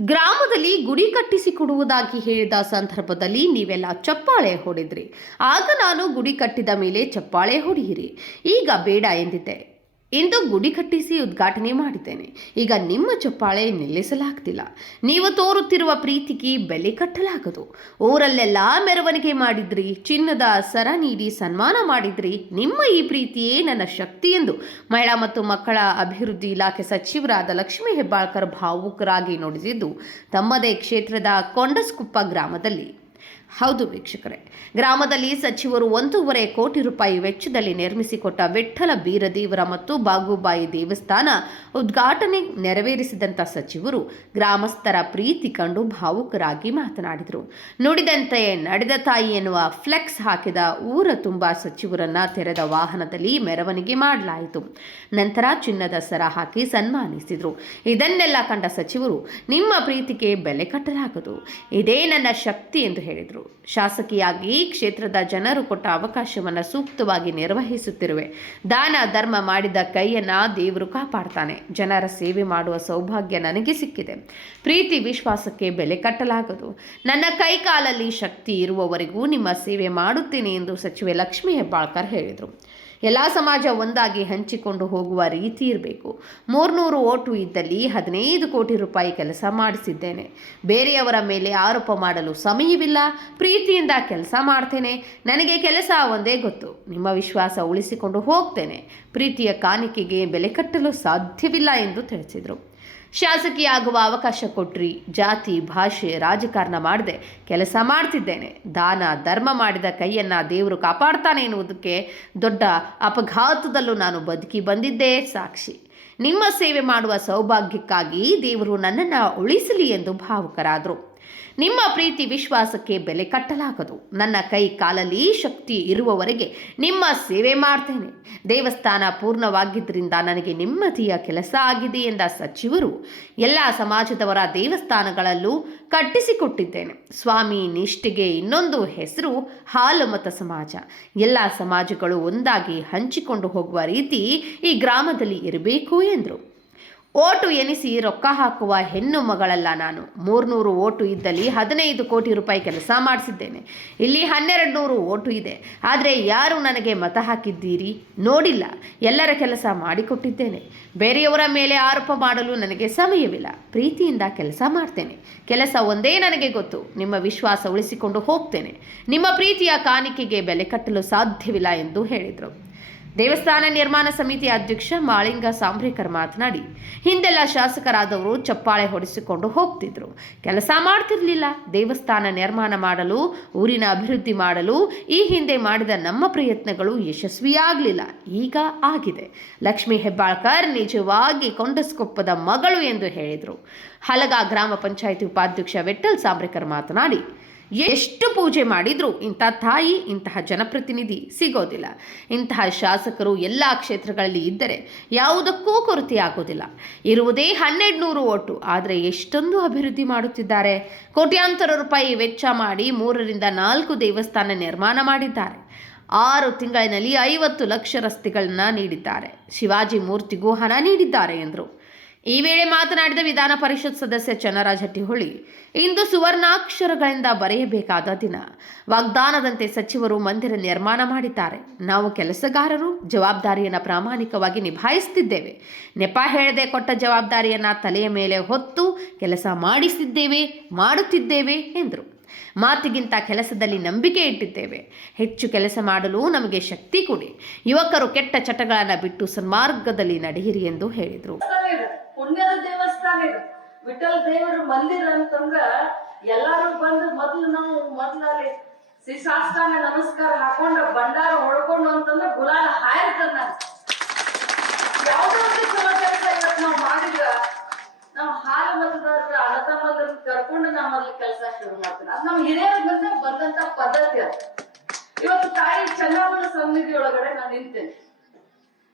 ಗ್ರಾಮದಲ್ಲಿ ಗುಡಿ ಕಟ್ಟಿಸಿಕೊಡುವುದಾಗಿ ಹೇಳಿದ ಸಂದರ್ಭದಲ್ಲಿ ನೀವೆಲ್ಲ ಚಪ್ಪಾಳೆ ಹೊಡೆದ್ರಿ. ಆಗ ನಾನು ಗುಡಿ ಕಟ್ಟಿದ ಮೇಲೆ ಚಪ್ಪಾಳೆ ಹೊಡೆಯಿರಿ. ಈಗ ಬೇಡ ಎಂದಿದ್ದೆ. ಇಂದು ಗುಡಿ ಕಟ್ಟಿಸಿ ಉದ್ಘಾಟನೆ ಮಾಡಿದ್ದೇನೆ. ಈಗ ನಿಮ್ಮ ಚಪ್ಪಾಳೆ ನಿಲ್ಲಿಸಲಾಗ್ತಿಲ್ಲ. ನೀವು ತೋರುತ್ತಿರುವ ಪ್ರೀತಿಗೆ ಬೆಲೆ ಕಟ್ಟಲಾಗದು. ಊರಲ್ಲೆಲ್ಲ ಮೆರವಣಿಗೆ ಮಾಡಿದ್ರಿ, ಚಿನ್ನದ ಸರ ನೀಡಿ ಸನ್ಮಾನ ಮಾಡಿದ್ರಿ. ನಿಮ್ಮ ಈ ಪ್ರೀತಿಯೇ ನನ್ನ ಶಕ್ತಿ ಎಂದು ಮಹಿಳಾ ಮತ್ತು ಮಕ್ಕಳ ಅಭಿವೃದ್ಧಿ ಇಲಾಖೆ ಸಚಿವರಾದ ಲಕ್ಷ್ಮೀ ಹೆಬ್ಬಾಳ್ಕರ್ ಭಾವುಕರಾಗಿ ನುಡಿದಿದ್ದು, ತಮ್ಮದೇ ಕ್ಷೇತ್ರದ ಕೊಂಡಸ್ಕುಪ್ಪ ಗ್ರಾಮದಲ್ಲಿ. ಹೌದು ವೀಕ್ಷಕರೇ. ಗ್ರಾಮದಲ್ಲಿ ಸಚಿವರು ಒಂದೂವರೆ ಕೋಟಿ ರೂಪಾಯಿ ವೆಚ್ಚದಲ್ಲಿ ನಿರ್ಮಿಸಿಕೊಟ್ಟ ವಿಠ್ಠಲ ಬೀರದೇವರ ಮತ್ತು ಬಾಗುಬಾಯಿ ದೇವಸ್ಥಾನ ಉದ್ಘಾಟನೆ ನೆರವೇರಿಸಿದಂಥ ಸಚಿವರು ಗ್ರಾಮಸ್ಥರ ಪ್ರೀತಿ ಕಂಡು ಭಾವುಕರಾಗಿ ಮಾತನಾಡಿದರು. ನುಡಿದಂತೆ ನಡೆದ ತಾಯಿ ಎನ್ನುವ ಫ್ಲೆಕ್ಸ್ ಹಾಕಿದ ಊರ ತುಂಬ ಸಚಿವರನ್ನ ತೆರೆದ ವಾಹನದಲ್ಲಿ ಮೆರವಣಿಗೆ ಮಾಡಲಾಯಿತು. ನಂತರ ಚಿನ್ನದ ಸರ ಹಾಕಿ ಸನ್ಮಾನಿಸಿದರು. ಇದನ್ನೆಲ್ಲ ಕಂಡ ಸಚಿವರು, ನಿಮ್ಮ ಪ್ರೀತಿಗೆ ಬೆಲೆ ಕಟ್ಟಲಾಗದು. ಇದೇ ನನ್ನ ಶಕ್ತಿ ಎಂದು ಹೇಳಿದರು. ಶಾಸಕಿಯಾಗಿ ಕ್ಷೇತ್ರದ ಜನರು ಕೊಟ್ಟ ಅವಕಾಶವನ್ನು ಸೂಕ್ತವಾಗಿ ನಿರ್ವಹಿಸುತ್ತಿರುವೆ. ದಾನ, ಧರ್ಮ ಮಾಡಿದ ಕೈಯನ್ನ ದೇವರು ಕಾಪಾಡ್ತಾನೆ. ಜನರ ಸೇವೆ ಮಾಡುವ ಸೌಭಾಗ್ಯ ನನಗೆ ಸಿಕ್ಕಿದೆ. ಪ್ರೀತಿ, ವಿಶ್ವಾಸಕ್ಕೆ ಬೆಲೆ ಕಟ್ಟಲಾಗದು. ನನ್ನ ಕೈಕಾಲಲ್ಲಿ ಶಕ್ತಿ ಇರುವವರೆಗೂ ನಿಮ್ಮ ಸೇವೆ ಮಾಡುತ್ತೇನೆ ಎಂದು ಸಚಿವೆ ಲಕ್ಷ್ಮೀ ಹೆಬ್ಬಾಳ್ಕರ್ ಹೇಳಿದರು. ಎಲ್ಲ ಸಮಾಜ ಒಂದಾಗಿ ಹಂಚಿಕೊಂಡು ಹೋಗುವ ರೀತಿ ಇರಬೇಕು. ಮೂರ್ನೂರು ಓಟು ಇದ್ದಲ್ಲಿ ಹದಿನೈದು ಕೋಟಿ ರೂಪಾಯಿ ಕೆಲಸ ಮಾಡಿಸಿದ್ದೇನೆ. ಬೇರೆಯವರ ಮೇಲೆ ಆರೋಪ ಮಾಡಲು ಸಮಯವಿಲ್ಲ. ಪ್ರೀತಿಯಿಂದ ಕೆಲಸ ಮಾಡ್ತೇನೆ. ನನಗೆ ಕೆಲಸ ಒಂದೇ ಗೊತ್ತು. ನಿಮ್ಮ ವಿಶ್ವಾಸ ಉಳಿಸಿಕೊಂಡು ಹೋಗ್ತೇನೆ. ಪ್ರೀತಿಯ ಕಾಣಿಕೆಗೆ ಬೆಲೆ ಕಟ್ಟಲು ಸಾಧ್ಯವಿಲ್ಲ ಎಂದು ತಿಳಿಸಿದರು. ಶಾಸಕಿಯಾಗುವ ಅವಕಾಶ ಕೊಟ್ರಿ. ಜಾತಿ, ಭಾಷೆ, ರಾಜಕಾರಣ ಮಾಡದೆ ಕೆಲಸ ಮಾಡ್ತಿದ್ದೇನೆ. ದಾನ, ಧರ್ಮ ಮಾಡಿದ ಕೈಯನ್ನ ದೇವರು ಕಾಪಾಡ್ತಾನೆ ಎನ್ನುವುದಕ್ಕೆ ದೊಡ್ಡ ಅಪಘಾತದಲ್ಲೂ ನಾನು ಬದುಕಿ ಬಂದಿದ್ದೇ ಸಾಕ್ಷಿ. ನಿಮ್ಮ ಸೇವೆ ಮಾಡುವ ಸೌಭಾಗ್ಯಕ್ಕಾಗಿ ದೇವರು ನನ್ನನ್ನು ಉಳಿಸಲಿ ಎಂದು ಭಾವುಕರಾದರು. ನಿಮ್ಮ ಪ್ರೀತಿ ವಿಶ್ವಾಸಕ್ಕೆ ಬೆಲೆ ಕಟ್ಟಲಾಗದು. ನನ್ನ ಕೈ ಕಾಲಲ್ಲಿ ಶಕ್ತಿ ಇರುವವರೆಗೆ ನಿಮ್ಮ ಸೇವೆ ಮಾಡ್ತೇನೆ. ದೇವಸ್ಥಾನ ಪೂರ್ಣವಾಗಿದ್ದರಿಂದ ನನಗೆ ನೆಮ್ಮದಿಯ ಕೆಲಸ ಆಗಿದೆ ಎಂದ ಸಚಿವರು, ಎಲ್ಲ ಸಮಾಜದವರ ದೇವಸ್ಥಾನಗಳಲ್ಲೂ ಕಟ್ಟಿಸಿಕೊಟ್ಟಿದ್ದೇನೆ. ಸ್ವಾಮಿ ನಿಷ್ಠೆಗೆ ಇನ್ನೊಂದು ಹೆಸರು ಹಾಲುಮತ ಸಮಾಜ. ಎಲ್ಲ ಸಮಾಜಗಳು ಒಂದಾಗಿ ಹಂಚಿಕೊಂಡು ಹೋಗುವ ರೀತಿ ಈ ಗ್ರಾಮದಲ್ಲಿ ಇರಬೇಕು ಎಂದರು. ಓಟು ಎನಿಸಿ ರೊಕ್ಕ ಹಾಕುವ ಹೆಣ್ಣು ಮಗಳಲ್ಲ ನಾನು. ಮೂರ್ನೂರು ಓಟು ಇದ್ದಲ್ಲಿ ಹದಿನೈದು ಕೋಟಿ ರೂಪಾಯಿ ಕೆಲಸ ಮಾಡಿಸಿದ್ದೇನೆ. ಇಲ್ಲಿ ಹನ್ನೆರಡು ನೂರು ಓಟು ಇದೆ. ಆದರೆ ಯಾರು ನನಗೆ ಮತ ಹಾಕಿದ್ದೀರಿ? ನೋಡಿಲ್ಲ. ಎಲ್ಲರ ಕೆಲಸ ಮಾಡಿಕೊಟ್ಟಿದ್ದೇನೆ. ಬೇರೆಯವರ ಮೇಲೆ ಆರೋಪ ಮಾಡಲು ನನಗೆ ಸಮಯವಿಲ್ಲ. ಪ್ರೀತಿಯಿಂದ ಕೆಲಸ ಮಾಡ್ತೇನೆ. ಕೆಲಸ ಒಂದೇ ನನಗೆ ಗೊತ್ತು. ನಿಮ್ಮ ವಿಶ್ವಾಸ ಉಳಿಸಿಕೊಂಡು ಹೋಗ್ತೇನೆ. ನಿಮ್ಮ ಪ್ರೀತಿಯ ಕಾಣಿಕೆಗೆ ಬೆಲೆ ಕಟ್ಟಲು ಸಾಧ್ಯವಿಲ್ಲ ಎಂದು ಹೇಳಿದರು. ದೇವಸ್ಥಾನ ನಿರ್ಮಾಣ ಸಮಿತಿ ಅಧ್ಯಕ್ಷ ಮಾಳಿಂಗ ಸಾಂಬ್ರೇಕರ್ ಮಾತನಾಡಿ, ಹಿಂದೆಲ್ಲ ಶಾಸಕರಾದವರು ಚಪ್ಪಾಳೆ ಹೊಡೆಸಿಕೊಂಡು ಹೋಗ್ತಿದ್ರು. ಕೆಲಸ ಮಾಡ್ತಿರ್ಲಿಲ್ಲ. ದೇವಸ್ಥಾನ ನಿರ್ಮಾಣ ಮಾಡಲು, ಊರಿನ ಅಭಿವೃದ್ಧಿ ಮಾಡಲು, ಈ ಹಿಂದೆ ಮಾಡಿದ ನಮ್ಮ ಪ್ರಯತ್ನಗಳು ಯಶಸ್ವಿಯಾಗಲಿಲ್ಲ. ಈಗ ಆಗಿದೆ. ಲಕ್ಷ್ಮೀ ಹೆಬ್ಬಾಳ್ಕರ್ ನಿಜವಾಗಿ ಕೊಂಡಸ್ಕೊಪ್ಪದ ಮಗಳು ಎಂದು ಹೇಳಿದರು. ಹಲಗ ಗ್ರಾಮ ಪಂಚಾಯಿತಿ ಉಪಾಧ್ಯಕ್ಷ ವೆಟ್ಟಲ್ ಸಾಂಬ್ರೇಕರ್ ಮಾತನಾಡಿ ಎಷ್ಟು ಪೂಜೆ ಮಾಡಿದರೂ ಇಂಥ ತಾಯಿ, ಇಂತಹ ಜನಪ್ರತಿನಿಧಿ ಸಿಗೋದಿಲ್ಲ. ಇಂತಹ ಶಾಸಕರು ಎಲ್ಲ ಕ್ಷೇತ್ರಗಳಲ್ಲಿ ಇದ್ದರೆ ಯಾವುದಕ್ಕೂ ಕೊರತೆ ಆಗೋದಿಲ್ಲ. ಇರುವುದೇ ಹನ್ನೆರಡು ನೂರು ಓಟು, ಆದರೆ ಎಷ್ಟೊಂದು ಅಭಿವೃದ್ಧಿ ಮಾಡುತ್ತಿದ್ದಾರೆ. ಕೋಟ್ಯಾಂತರ ರೂಪಾಯಿ ವೆಚ್ಚ ಮಾಡಿ ಮೂರರಿಂದ ನಾಲ್ಕು ದೇವಸ್ಥಾನ ನಿರ್ಮಾಣ ಮಾಡಿದ್ದಾರೆ. ಆರು ತಿಂಗಳಿನಲ್ಲಿ ಐವತ್ತು ಲಕ್ಷ ರಸ್ತೆಗಳನ್ನು ನೀಡಿದ್ದಾರೆ. ಶಿವಾಜಿ ಮೂರ್ತಿಗೂ ಹಣ ನೀಡಿದ್ದಾರೆ ಎಂದರು. ಈ ವೇಳೆ ಮಾತನಾಡಿದ ವಿಧಾನ ಪರಿಷತ್ ಸದಸ್ಯ ಚನ್ನರಾಜ ಹಟ್ಟಿಹೊಳಿ, ಇಂದು ಸುವರ್ಣಾಕ್ಷರಗಳಿಂದ ಬರೆಯಬೇಕಾದ ದಿನ. ವಾಗ್ದಾನದಂತೆ ಸಚಿವರು ಮಂದಿರ ನಿರ್ಮಾಣ ಮಾಡಿದ್ದಾರೆ. ನಾವು ಕೆಲಸಗಾರರು, ಜವಾಬ್ದಾರಿಯನ್ನು ಪ್ರಾಮಾಣಿಕವಾಗಿ ನಿಭಾಯಿಸುತ್ತಿದ್ದೇವೆ ನೆಪ ಹೇಳದೆ ಕೊಟ್ಟ ಜವಾಬ್ದಾರಿಯನ್ನು ತಲೆಯ ಮೇಲೆ ಹೊತ್ತು ಕೆಲಸ ಮಾಡಿಸಿದ್ದೇವೆ, ಮಾಡುತ್ತಿದ್ದೇವೆ ಎಂದರು. ಮಾತಿಗಿಂತ ಕೆಲಸದಲ್ಲಿ ನಂಬಿಕೆ ಇಟ್ಟಿದ್ದೇವೆ. ಹೆಚ್ಚು ಕೆಲಸ ಮಾಡಲು ನಮಗೆ ಶಕ್ತಿ ಕೊಡಿ. ಯುವಕರು ಕೆಟ್ಟ ಚಟಗಳನ್ನು ಬಿಟ್ಟು ಸನ್ಮಾರ್ಗದಲ್ಲಿ ನಡೆಯಿರಿ ಎಂದು ಹೇಳಿದರು. ಪುಣ್ಯದ ದೇವಸ್ಥಾನ ಇದು. ವಿಠಲ್ ದೇವರ ಮಂದಿರ ಅಂತಂದ್ರ ಎಲ್ಲಾರು ಬಂದು ಮೊದ್ಲು ನಾವು ಮೊದ್ಲಲ್ಲಿ ಶಿಶಾಸ್ತಾನ ನಮಸ್ಕಾರ ಹಾಕೊಂಡ ಭಂಡಾರ ಹೊಡ್ಕೊಂಡು ಅಂತಂದ್ರೆ ಗುಲಾಲ ಹಾಯಿರ್ತದ ನಾನು ಯಾವ್ದೋ ಇವತ್ತು ನಾವು ಮಾಡಿದ್ರ, ನಾವು ಹಾಲು ಮತದಾರರ ಕರ್ಕೊಂಡು ನಾವು ಅಲ್ಲಿ ಕೆಲಸ ಶುರು ಮಾಡ್ತೀವಿ. ಅದು ನಮ್ಮ ಹಿರಿಯರ ಬಂದ ಬಂದಂತ ಪದ್ಧತಿ ಅದು. ಇವತ್ತು ತಾಯಿ ಚೆನ್ನಮ್ಮನ ಸನ್ನಿಧಿ ಒಳಗಡೆ ನಾನು ನಿಂತೇನೆ.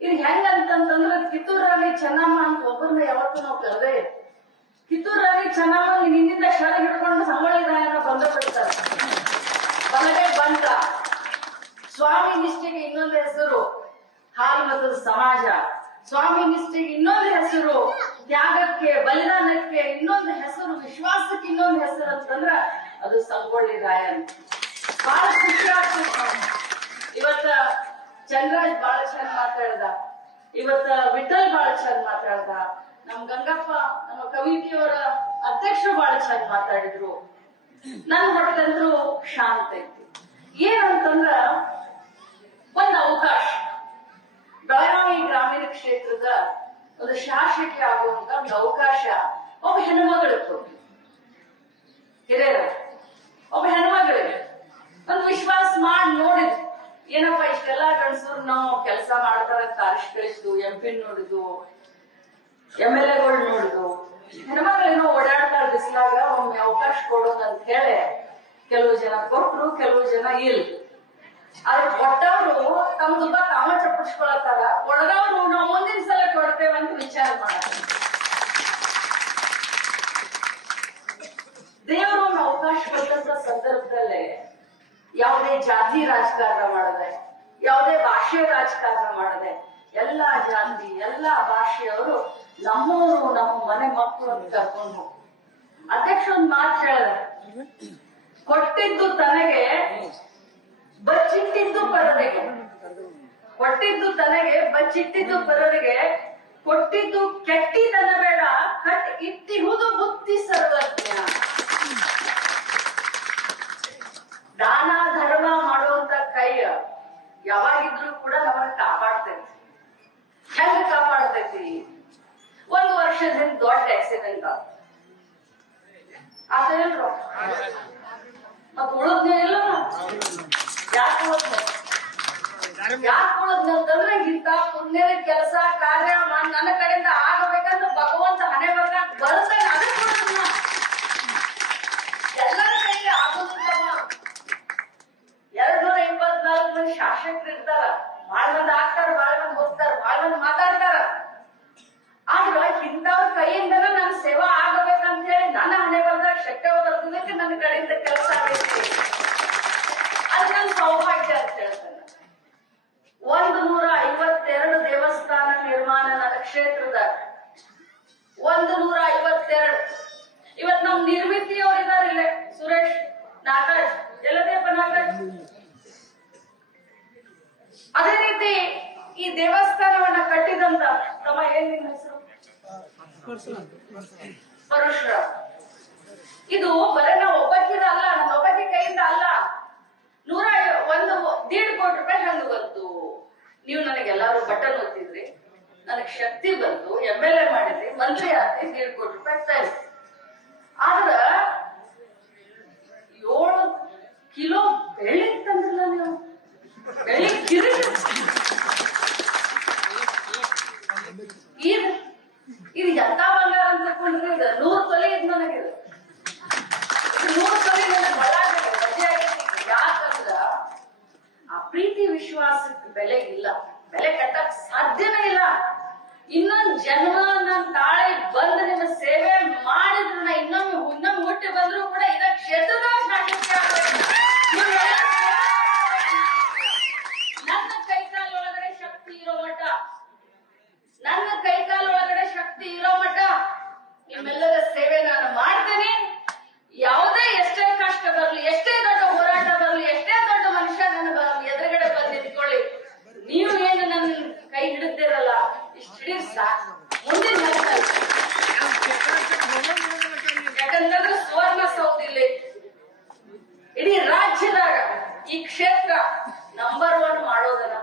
ಇದು ಹೆಂಗ ಅಂತಂತಂದ್ರೆ ಕಿತ್ತೂರ್ ಚೆನ್ನಮ್ಮ ಅಂತ ಒಬ್ಬರನ್ನ ಯಾವತ್ತೂ ನಾವು ಕರೆದೇ. ಕಿತ್ತೂರ್ ರಾಣಿ ಚೆನ್ನಮ್ಮ ನಿನ್ನಿಂದ ಶರ ಹಿಡ್ಕೊಂಡು ಸಂಗೊಳ್ಳಿ ರಾಯನ ಬಂದ. ಬಂತ ಸ್ವಾಮಿ ನಿಷ್ಠೆಗೆ ಇನ್ನೊಂದು ಹೆಸರು ಹಾಲು ಮತ್ತು ಸಮಾಜ. ಸ್ವಾಮಿ ನಿಷ್ಠೆಗೆ ಇನ್ನೊಂದು ಹೆಸರು ತ್ಯಾಗಕ್ಕೆ, ಬಲಿದಾನಕ್ಕೆ ಇನ್ನೊಂದು ಹೆಸರು, ವಿಶ್ವಾಸಕ್ಕೆ ಇನ್ನೊಂದು ಹೆಸರು ಅಂತಂದ್ರ ಅದು ಸಂಗೊಳ್ಳಿ ರಾಯನ್ ಬಹಳ ಖುಷಿ ಆಗ್ತದೆ. ಇವತ್ತ ಚಂದ್ರಾಜ್ ಬಹಳ ಚಂದ ಮಾತಾಡ್ದ. ಇವತ್ತ ವಿಠಲ್ ಬಹಳ ಚಂದ ಮಾತಾಡ್ದ. ನಮ್ ಗಂಗಪ್ಪ, ನಮ್ಮ ಕವಿತೆಯವರ ಅಧ್ಯಕ್ಷರು ಬಹಳ ಚಂದ ಮಾತಾಡಿದ್ರು. ನನ್ ಹೊಟ್ಟಂದ್ರು ಶಾಂತ ಐತಿ ಏನಂತಂದ್ರ, ಒಂದ್ ಅವಕಾಶ. ಬೆಳಗಾವಿ ಗ್ರಾಮೀಣ ಕ್ಷೇತ್ರದ ಒಂದು ಶಾಸಕಿ ಆಗುವಂತ ಒಂದು ಅವಕಾಶ ಒಬ್ಬ ಹೆಣ್ಮಗಳಿಗೆ ಹಿರಿಯರ, ಒಬ್ಬ ಹೆಣ್ಮಗಳಿಗೆ. ಒಂದು ವಿಶ್ವಾಸ ಮಾಡಿ ನೋಡಿದ್ರು ಏನಪ್ಪಾ, ಇಷ್ಟೆಲ್ಲ ಗಂಡಸರು ನಾವು ಕೆಲಸ ಮಾಡ್ತಾರ ಅಂತ ಅರಿಶ್ ಕಳಿಸಿದ್ದು ಎಂ ಪಿ ನೋಡಿದ್ವು ಎಂ ಎಲ್ ಎಗಳು ನೋಡಿದ್ವು ಹೆಣ್ಮಕ್ಳೇನೋ ಓಡಾಡ್ತಾ ಬಿಸಿಲಾಗ ಒಮ್ಮೆ ಅವಕಾಶ ಕೊಡೋದು ಅಂತ ಹೇಳಿ ಕೆಲವು ಜನ ಕೊಟ್ರು, ಕೆಲವು ಜನ ಇಲ್ಲ. ಆದ್ರೆ ಕೊಟ್ಟವ್ರು ತಮ್ಮ ದುಬ್ಬ ತಾವ ಚಪ್ಪಡಿಸ್ಕೊಳತ್ತಾರ ಕೊಡದವ್ರು ನಾವು ಮುಂದಿನ ಸಲ ಕೊಡ್ತೇವೆ ಅಂತ ವಿಚಾರ ಮಾಡ ದೇವರು ಅವಕಾಶ ಕೊಟ್ಟಂತ ಸಂದರ್ಭದಲ್ಲೇ ಯಾವುದೇ ಜಾತಿ ರಾಜಕಾರಣ ಮಾಡದೆ ಯಾವುದೇ ಭಾಷೆಯ ರಾಜಕಾರಣ ಮಾಡದೆ ಎಲ್ಲಾ ಜಾತಿ, ಎಲ್ಲಾ ಭಾಷೆಯವರು ನಮ್ಮವರು ನಮ್ಮ ಮನೆ ಮಕ್ಕಳು ಕರ್ಕೊಂಡು ಅಧ್ಯಕ್ಷ ಒಂದ್ ಮಾತು ಹೇಳಿದ ಕೊಟ್ಟಿದ್ದು ತನಗೆ, ಬಚ್ಚಿಟ್ಟಿದ್ದು ಪರರಿಗೆ. ಕೊಟ್ಟಿದ್ದು ತನಗೆ, ಬಚ್ಚಿಟ್ಟಿದ್ದು ಪರರಿಗೆ. ಕೊಟ್ಟಿದ್ದು ಕೆಟ್ಟಿದನ ಬೇಡ, ಕಟ್ ಇಟ್ಟಿಹುದು ಬುತ್ತಿ ಸರ್ವಜ್ಞ ದಾನ ಧರ್ಮ ಮಾಡುವಂತ ಕೈ ಯಾವಾಗಿದ್ರು ಕೂಡ ನಮ್ಮನ್ನ ಕಾಪಾಡ್ತೈತಿ ಹೆಂಗ ಕಾಪಾಡ್ತೈತಿ? ಒಂದು ವರ್ಷದಿಂದ ದೊಡ್ಡ ಆಕ್ಸಿಡೆಂಟ್ ಆತ ಮತ್ ಇಲ್ಲ ಯಾಕೆ ಉಳದ್ನ? ಯಾಕೆ ಉಳದ್ನ ಅಂತಂದ್ರೆ ಇಂಥ ಪುಣ್ಯದ ಕೆಲಸ, ಕಾರ್ಯ ನನ್ನ ಕಡೆಯಿಂದ ಆಗಬೇಕಂತ ಭಗವಂತ ಹಣೆ ಬರ್ಕ ಬರ್ತಾನೆ ಅದಕ್ಕೆ ಉಳಿದ್ನ. ಎಲ್ಲರ ಕೈಗೆ ಆಗೋದಿಲ್ಲಮ್ಮ ಎರಡ್ ನೂರ ಇಪ್ಪತ್ನಾಲ್ಕು ಮಂದಿ ಶಾಸಕರು ಇರ್ತಾರ ಬಾಳ ಮಂದಿ ಆಗ್ತಾರ, ಬಾಳ ಮಂದಿ ಹೋಗ್ತಾರ, ಬಾಳ ಮಂದಿ ಮಾತಾಡ್ತಾರ. ಆದ್ರ ಇಂಥವ್ರ ಕೈಯಿಂದನ ನನ್ ಸೇವಾ ಆಗಬೇಕಂತ ಹೇಳಿ ನನ್ನ ಹಣೆ ಬರ್ದಾಗ ಶಕ್ತಿ ಬರ್ತದಕ್ಕೆ ನನ್ನ ಕಡೆಯಿಂದ ಕೆಲಸ ಆಗೈತಿ. ಅದು ನನ್ ಸೌಭಾಗ್ಯ ಅಂತ ಹೇಳ್ತಾನೆ. ಒಂದು ನೂರ ಐವತ್ತೆರಡು ದೇವಸ್ಥಾನ ನಿರ್ಮಾಣ ನನ್ನ ಕ್ಷೇತ್ರದ. ಒಂದು ನೂರ ಐವತ್ತೆರಡು. ಇವತ್ ನಮ್ ನಿರ್ಮಿತಿ ಅವ್ರು ಇದಾರೆ ಇಲ್ಲೇ ಸುರೇಶ್ ನಾಗರಾಜ್. ಎಲ್ಲದೇ ನಾಗರಾಜ್? ದೇವಸ್ಥಾನವನ್ನ ಕಟ್ಟಿದಂತ ತಮ್ಮ ಏನ್ ನಿಮ್ಮ ಹೆಸರು? ಪರಶುರಾಮ್ ಇದು ಬರೀ ನಾವು ಒಬ್ಬಕ್ಕಿದ ಅಲ್ಲ ನನ್ನ ಒಬ್ಬಕ್ಕೆ ಕೈಯಿಂದ ಅಲ್ಲ. ನೂರ ಒಂದು ದೀಡ್ ಕೋಟಿ ರೂಪಾಯಿ ಹಂಗ ಬಂತು. ನೀವು ನನಗೆಲ್ಲಾರು ಬಟನ್ ಓದ್ತಿದ್ರಿ ನನಗೆ ಶಕ್ತಿ ಬಂತು ಎಂ ಎಲ್ ಎ ಮಾಡಿದ್ರಿ, ಮಂತ್ರಿ ಆದ್ರಿ, ದೀಡ್ ಕೋಟಿ ರೂಪಾಯಿ ತರಿ ಆದ್ರ ಏಳು ಕಿಲೋ ಬೆಳ್ಳಿ ತಂದ್ರಲ್ಲ ನೀವು? ಬೆಳ್ಳಿ ಕಿರೀಟ ಇದು ಇದು ಎಂತ ಬಂಗಾರ ಅಂತ ತಕೊಂಡ್ರಿ ಇದು ನೂರು ತೊಲೆ ಇದ್ ನನಗಿದು ಇದು ನೂರು ತೊಲೆ ನನಗೆ ಬಳ್ಳಾರಿಗೆ ರಜೆ ಆಗೈತಿ ಯಾಕಂದ್ರ ಆ ಪ್ರೀತಿ ವಿಶ್ವಾಸಕ್ಕೆ ಬೆಲೆ ಇಲ್ಲ ಬೆಲೆ ಕಟ್ಟಕ್ ಸಾಧ್ಯನೇ ಇಲ್ಲ ಇನ್ನೊಂದ್ ಜನ್ಮ ನನ್ ತಾಳೆ ಬಂದು ನಿಮ್ಮ ಸೇವೆ ಮಾಡಿದ್ರು ನಾ ಇನ್ನೊಮ್ಮೆ ಇನ್ನೊಮ್ಮೆ ಹುಟ್ಟಿ ಬಂದ್ರು ಕೂಡ ಇದ ಕ್ಷೇತ್ರದಾಗ ಸಾಧಿಸಿ ಆಗ್ಬೇಕು. ನೀವೆಲ್ಲ ನನ್ನ ಕೈಕಾಲ ಒಳಗಡೆ ಶಕ್ತಿ ಇರೋ ಮಟ್ಟ ನನ್ನ ಕೈಕಾಲ ಒಳಗಡೆ ಶಕ್ತಿ ಇರೋ ಮಟ್ಟ ನಿಮ್ಮೆಲ್ಲರ ಸೇವೆ ನಾನು ಮಾಡ್ತೇನೆ ಯಾವುದೇ ಎಷ್ಟೇ ಕಷ್ಟ ಬರಲಿ ಎಷ್ಟೇ ದೊಡ್ಡ ಹೋರಾಟ ಬರಲಿ ಎಷ್ಟೇ ದೊಡ್ಡ ಮನುಷ್ಯ ನನ್ನ ಬ- ಎದುರುಗಡೆ ಬಂದು ನಿಂತ್ಕೊಳ್ಳಿ ನೀವು ಏನು ನನ್ನ ಕೈ ಹಿಡಿದಿರಲ್ಲ ಸಾಕು ಮುಂದಿನ ಯಾಕಂತಂದ್ರೆ ಸುವರ್ಣ ಸೌಧ ಇಡೀ ರಾಜ್ಯದಾಗ ಈ ಕ್ಷೇತ್ರ ನಂಬರ್ ಒನ್ ಮಾಡೋದನ್ನ.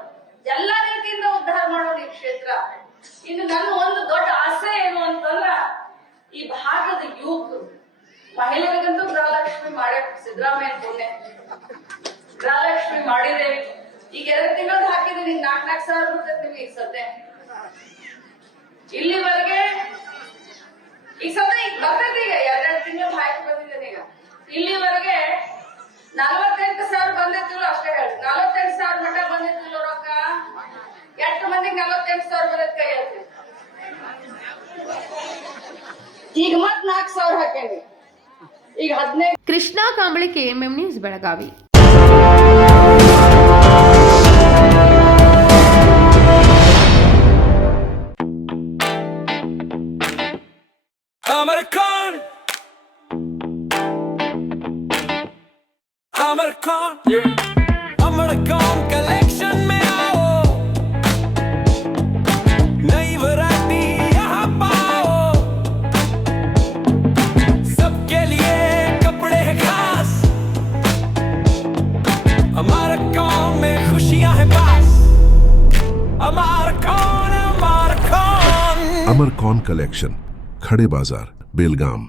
ಎಲ್ಲ ರೀತಿಯಿಂದ ಉದ್ಧಾರ ಮಾಡೋದು ಈ ಕ್ಷೇತ್ರ. ಇನ್ನು ನನ್ನ ಒಂದು ದೊಡ್ಡ ಆಸೆ ಏನು ಅಂತಂದ್ರ ಈ ಭಾಗದ ಯುವಕರು. ಮಹಿಳೆಯರಿಗಂತೂ ಗೃಹಲಕ್ಷ್ಮಿ ಮಾಡೇ ಸಿದ್ದರಾಮಯ್ಯ ಪುಣ್ಯ. ಗೃಹಲಕ್ಷ್ಮಿ ಮಾಡಿದೇವಿ ಈಗ ಎರಡು ತಿಂಗಳು ಹಾಕಿದೀನಿ ನಾಲ್ಕ್ ನಾಲ್ಕು ಸಾವಿರ ಬರ್ತೈತೆ ನಿಮಗೆ ಸದ್ಯ. ಇಲ್ಲಿವರೆಗೆ ಈಗ ಸದ್ಯ ಈಗ ಬರ್ತೈತೆ ಈಗ ಎರಡೆರಡು ತಿಂಗಳು ಮಾಹಿತಿ ಬಂದಿದ್ದೇನೆ ಈಗ ಇಲ್ಲಿವರೆಗೆ ನಲವತ್ತೆಂಟು ಸಾವಿರ ಬಂದಿತ್ತಿಲ್ಲ ಅಷ್ಟೇ ಹೇಳಿ ನಲವತ್ತೆಂಟು ಸಾವಿರ ಮಟ್ಟ ಬಂದಿತ್ತಿಲ್ಲ ರೊಕ್ಕ. ಎಷ್ಟು ಮಂದಿಗೆ ನಲವತ್ತೆಂಟು ಸಾವಿರ ಬಂದೈತೆ ಕೈ ಹೇಳ್ತೀನಿ ಈಗ ಮತ್ ನಾಲ್ಕು ಸಾವಿರ ಹಾಕೇನಿ. ಈಗ ಹದಿನೈದು ಕೃಷ್ಣ ಕಾಂಬಳಿ ಕೆಎಂಎಂ ನ್ಯೂಸ್ ಬೆಳಗಾವಿ. उमर कॉन कलेक्शन खड़े बाज़ार बेलगाम